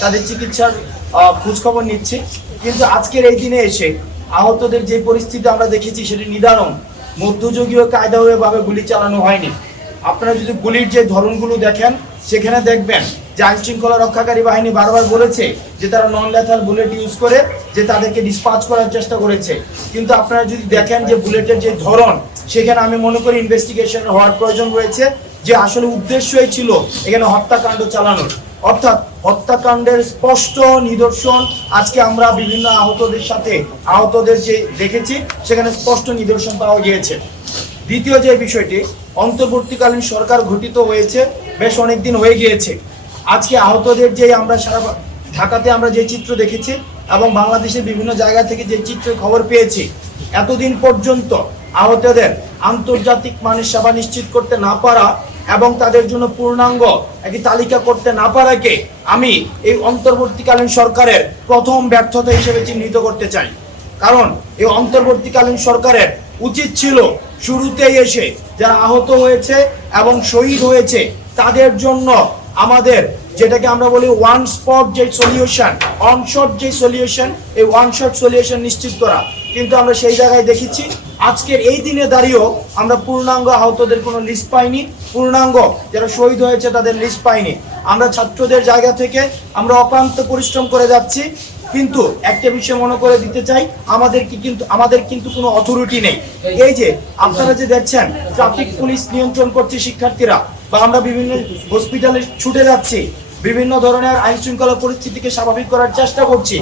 তাদের চিকিৎসার খোঁজখবর নিচ্ছি। কিন্তু আজকের এই দিনে এসে আহতদের যে পরিস্থিতি আমরা দেখেছি, সেটি নিদারণ। মধ্যযুগীয় কায়দা কায়দাভাবে গুলি চালানো হয়নি। আপনারা যদি গুলির যে ধরনগুলো দেখেন, সেখানে দেখবেন যে আইন শৃঙ্খলা রক্ষাকারী বাহিনী বারবার বলেছে যে তারা নন লেথাল বুলেট ইউজ করে, যে তাদেরকে ডিসপাচ করার চেষ্টা করেছে। কিন্তু আপনারা যদি দেখেন যে বুলেটের যে ধরন, সেখানে আমি মনে করি ইনভেস্টিগেশন হওয়ার প্রয়োজন রয়েছে। যে আসলে উদ্দেশ্যই ছিল এখানে হত্যাকাণ্ড চালানোর। অর্থাৎ হত্যাকাণ্ডের স্পষ্ট নিদর্শন আজকে আমরা বিভিন্ন আহতদের সাথে, আহতদের যে দেখেছি, সেখানে স্পষ্ট নিদর্শন পাওয়া গিয়েছে। দ্বিতীয় যে বিষয়টি, অন্তর্বর্তীকালীন সরকার গঠিত হয়েছে, বেশ অনেক দিন হয়ে গিয়েছে। আজকে আহতদের যে আমরা সারা ঢাকাতে আমরা যে চিত্র দেখেছি এবং বাংলাদেশের বিভিন্ন জায়গা থেকে যে চিত্রের খবর পেয়েছি, এতদিন পর্যন্ত আহতদের আন্তর্জাতিক মানের সেবা নিশ্চিত করতে না পারা এবং তাদের জন্য পূর্ণাঙ্গ একটি তালিকা করতে না পারাকে আমি এই অন্তর্বর্তীকালীন সরকারের প্রথম ব্যর্থতা হিসেবে চিহ্নিত করতে চাই। কারণ এই অন্তর্বর্তীকালীন সরকারের উচিত ছিল শুরুতেই এসে যারা আহত হয়েছে এবং শহীদ হয়েছে, তাদের জন্য আমাদের যেটাকে আমরা বলি ওয়ান স্পট যে সলিউশন অন শট যে সলিউশন এই ওয়ান শট সলিউশন নিশ্চিত করা। কিন্তু আমরা সেই জায়গায় দেখেছি আজকের এই দিনে দাঁড়িয়েও আমরা পূর্ণাঙ্গ আহতদের কোনো লিস্ট পাইনি। পূর্ণাঙ্গ যারা শহীদ হয়েছে তাদের লিস্ট পাইনি। আমরা ছাত্রদের জায়গা থেকে আমরা অক্লান্ত পরিশ্রম করে যাচ্ছি। কিন্তু একটা বিষয় মনে করে দিতে চাই, আমাদের কি কিন্তু, আমাদের কিন্তু কোনো অথরিটি নেই। এই যে, আপনারা যে দেখছেন ট্রাফিক পুলিশ নিয়ন্ত্রণ করছে শিক্ষার্থীরা, বা আমরা বিভিন্ন হসপিটালে ছুটে যাচ্ছি বিভিন্ন ধরনের আইন শৃঙ্খলা পরিস্থিতিকে স্বাভাবিক করার চেষ্টা করছি।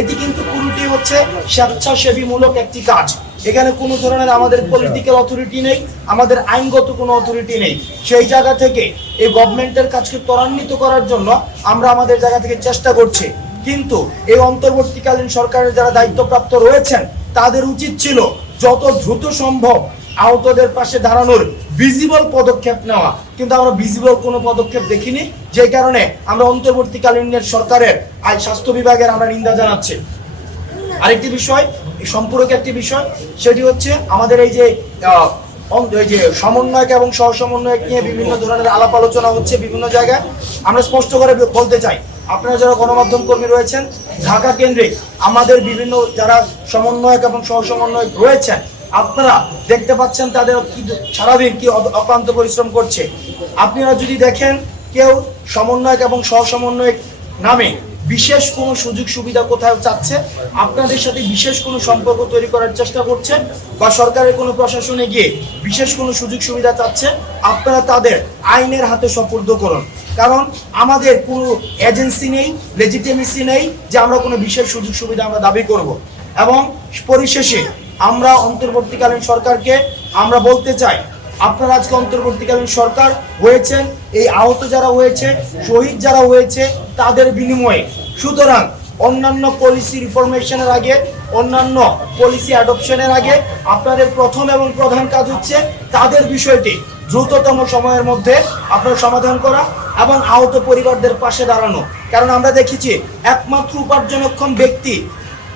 এটি কিন্তু পুরোটি হচ্ছে স্বেচ্ছাসেবীমূলক একটি কাজ। এখানে কোনো ধরনের আমাদের পলিটিক্যাল অথরিটি নেই, আমাদের আইনগত কোনো অথরিটি নেই। সেই জায়গা থেকে এই গভর্নমেন্টের কাজকে ত্বরান্বিত করার জন্য আমরা আমাদের জায়গা থেকে চেষ্টা করছি। কিন্তু এই অন্তর্বর্তীকালীন সরকারের যারা দায়িত্বপ্রাপ্ত রয়েছেন, তাদের উচিত ছিল যত দ্রুত সম্ভব আহতদের পাশে দাঁড়ানোর ভিজিবল পদক্ষেপ নেওয়া। কিন্তু আমরা ভিজিবল কোনো পদক্ষেপ দেখিনি। যে কারণে আমরা অন্তর্বর্তীকালীনের সরকারের, আই, স্বাস্থ্য বিভাগের আমরা নিন্দা জানাচ্ছি। আরেকটি বিষয়, সম্পূরক একটি বিষয়, সেটি হচ্ছে আমাদের এই যে এই যে সমন্বয়ক এবং সহ সমন্বয়ক নিয়ে বিভিন্ন ধরনের আলাপ আলোচনা হচ্ছে বিভিন্ন জায়গায়। আমরা স্পষ্ট করে বলতে চাই, আপনারা যারা গণমাধ্যম কর্মী রয়েছেন, ঢাকা কেন্দ্রিক আমাদের বিভিন্ন যারা সমন্বয়ক এবং সহ সমন্বয়ক রয়েছেন আপনারা দেখতে পাচ্ছেন তাদের কি সারাদিন কি অক্লান্ত পরিশ্রম করছে। আপনারা যদি দেখেন কেউ সমন্বয়ক এবং সহ সমন্বয়ক নামে বিশেষ কোনো সুযোগ সুবিধা কোথাও চাচ্ছে, আপনাদের সাথে বিশেষ কোনো সম্পর্ক তৈরি করার চেষ্টা করছে বা সরকারের কোনো প্রশাসনে গিয়ে বিশেষ কোনো সুযোগ সুবিধা চাচ্ছে, আপনারা তাদের আইনের হাতে সপর্দ করুন। কারণ আমাদের কোনো এজেন্সি নেই লেজিটিমেসি নেই যে আমরা কোনো বিশেষ সুযোগ সুবিধা আমরা দাবি করব। এবং পরিশেষে আমরা অন্তর্বর্তীকালীন সরকারকে আমরা বলতে চাই, আপনারা আজকে অন্তর্বর্তীকালীন সরকার হয়েছেন, এই আহত যারা হয়েছে, শহীদ যারা হয়েছে, তাদের বিনিময়ে। সুতরাং অন্যান্য পলিসি রিফরমেশনের আগে, অন্যান্য পলিসি অ্যাডপশনের আগে আপনাদের প্রথম এবং প্রধান কাজ হচ্ছে তাদের বিষয়টি দ্রুততম সময়ের মধ্যে আপনার সমাধান করা এবং আহত পরিবারদের পাশে দাঁড়ানো। কারণ আমরা দেখেছি একমাত্র উপার্জনক্ষম ব্যক্তি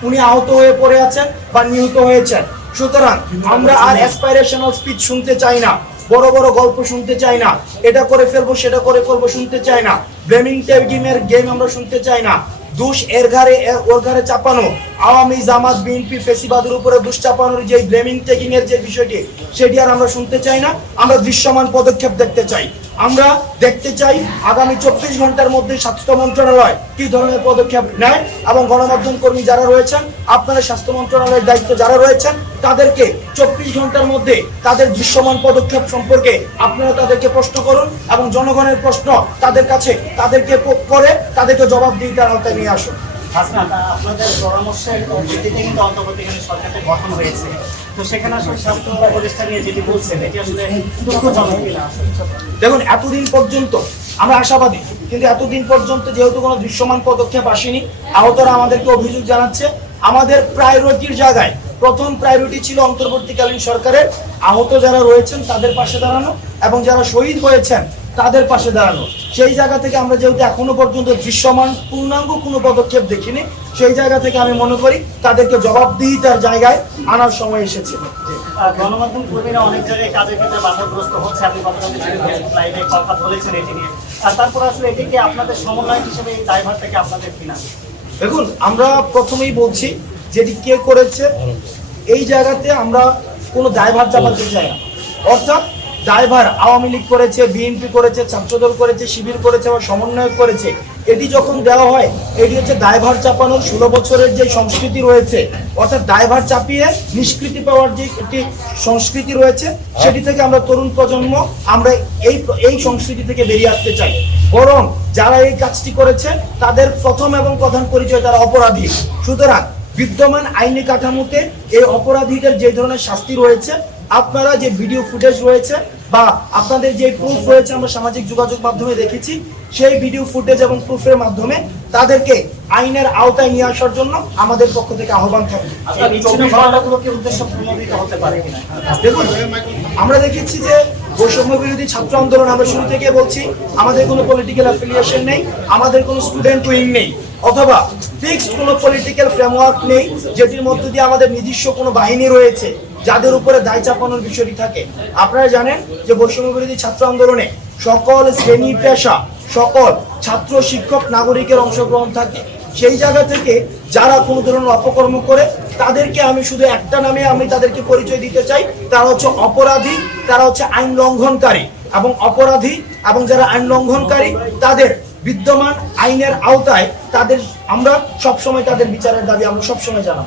উনি আহত হয়ে পড়ে আছেন বা নিহত হয়েছেন। সুতরাং আমরা আর অ্যাসপাইরেশনাল স্পিচ শুনতে চাই না, বড় বড় গল্প শুনতে চাই না, এটা করে ফেলব, সেটা করে ফেলব শুনতে চাই না ব্লেমিং গেমের গেম আমরা শুনতে চাই না। দুষ এর এ- ওর ঘাড়ে চাপানো। আওয়ামী জামাত, বিএনপি, ফেসিবাদের উপরে দুষ চাপানোর যে ব্লেমিং টেকিং এর যে বিষয়টি, সেটি আর আমরা শুনতে চাই না। আমরা দৃশ্যমান পদক্ষেপ দেখতে চাই। আমরা দেখতে চাই আগামী চব্বিশ ঘণ্টার মধ্যে স্বাস্থ্য মন্ত্রণালয় কি ধরনের পদক্ষেপ নেয় এবং গণমাধ্যম কর্মী যারা রয়েছেন, আপনারা স্বাস্থ্য মন্ত্রণালয়ের দায়িত্ব যারা রয়েছেন তাদেরকে চব্বিশ ঘণ্টার মধ্যে তাদের দৃশ্যমান পদক্ষেপ সম্পর্কে আপনারা তাদেরকে প্রশ্ন করুন এবং জনগণের প্রশ্ন তাদের কাছে তাদেরকে করে তাদেরকে জবাবদিহিতার আওতায় নিয়ে আসুন। হাসনাত আপনাদের পরামর্শের ভিত্তিতে কিন্তু অন্তর্বর্তীকালীন সরকারটা গঠন হয়েছে। তো সেখানে আসলে স্বাস্থ্য উপদেষ্টা নিয়ে যেটি বলছেন এটি আসলে দুঃখজনক দেখুন এতদিন পর্যন্ত আমরা আশাবাদী কিন্তু এতদিন পর্যন্ত যেহেতু কোনো দৃশ্যমান পদক্ষেপ আসেনি আহতরা আমাদেরকে অভিযোগ জানাচ্ছে আমাদের প্রায়োরিটির জায়গায় প্রথম প্রায়োরিটি ছিল অন্তর্বর্তীকালীন সরকারের। আহত যারা রয়েছেন তাদের পাশে দাঁড়ানো এবং যারা শহীদ হয়েছেন তাদের পাশে দাঁড়ানো। সেই জায়গা থেকে আমরা যেহেতু এখনও পর্যন্ত দৃশ্যমান পূর্ণাঙ্গ কোনো পদক্ষেপ দেখিনি সেই জায়গা থেকে আমি মনে করি তাদেরকে জবাবদিহিতার জায়গায় আনার সময় এসেছে। গণমাধ্যম কর্মীরা অনেক জায়গায় কাজের ক্ষেত্রে বাধাগ্রস্ত হচ্ছে আপনি লাইভে কথা বলেছেন এটি নিয়ে। আর তারপর আসলে এটিকে আপনাদের সমন্বয় হিসেবে এই দায়ভারটাকে আপনাদের কিনা দেখুন আমরা প্রথমেই বলছি যেটি কে করেছে এই জায়গাতে আমরা কোনো দায়ভার চাপাতে চাই না। অর্থাৎ দায়ভার আওয়ামী লীগ করেছে বিএনপি করেছে ছাত্রদল করেছে শিবির করেছে বা সমন্বয় করেছে এটি যখন দেওয়া হয় এটি হচ্ছে দায়ভার চাপানোর ষোলো বছরের যে সংস্কৃতি রয়েছে অর্থাৎ দায়ভার চাপিয়ে নিষ্কৃতি পাওয়ার যে একটি সংস্কৃতি রয়েছে সেটি থেকে আমরা তরুণ প্রজন্ম আমরা এই এই সংস্কৃতি থেকে বেরিয়ে আসতে চাই। বরং যারা এই কাজটি করেছে তাদের প্রথম এবং প্রধান পরিচয় তারা অপরাধী। সুতরাং বিদ্যমান আইনি কাঠামোতে এই অপরাধীদের যে ধরনের শাস্তি রয়েছে আপনারা যে ভিডিও ফুটেজ রয়েছে বা আপনাদের যে প্রুফ রয়েছে আমরা সামাজিক যোগাযোগ মাধ্যমে দেখেছি সেই ভিডিও ফুটেজ এবং প্রুফের মাধ্যমে তাদেরকে আইনের আওতায় নিয়ে আসার জন্য আমাদের পক্ষ থেকে আহ্বান থাকবে। কিনা? দেখুন আমরা দেখেছি যে বৈষম্য বিরোধী ছাত্র আন্দোলন আমরা শুরু থেকে বলছি, আমাদের কোনো পলিটিক্যাল অ্যাফিলিয়েশন নেই, আমাদের কোনো স্টুডেন্ট উইং নেই, অথবা ফিক্সড কোনো পলিটিক্যাল ফ্রেমওয়ার্ক নেই, যেটির মধ্য দিয়ে আমাদের নিজস্ব কোনো বাহিনী রয়েছে, যাদের উপরে দায় চাপানোর বিষয়টি থাকে। আপনারা জানেন যে বৈষম্য বিরোধী ছাত্র আন্দোলনে সকল শ্রেণি পেশা, সকল ছাত্র, শিক্ষক, নাগরিকের অংশগ্রহণ থাকে। সেই জায়গা থেকে যারা কোনো ধরনের অপকর্ম করে, তাদেরকে আমি শুধু একটা নামে আমি তাদেরকে পরিচয় দিতে চাই। তারা হচ্ছে অপরাধী, তারা হচ্ছে আইন লঙ্ঘনকারী এবং অপরাধী এবং যারা আইন লঙ্ঘনকারী, তাদের বিদ্যমান আইনের আওতায় তাদের আমরা সবসময় তাদের বিচারের দাবি আমরা সবসময় জানাব।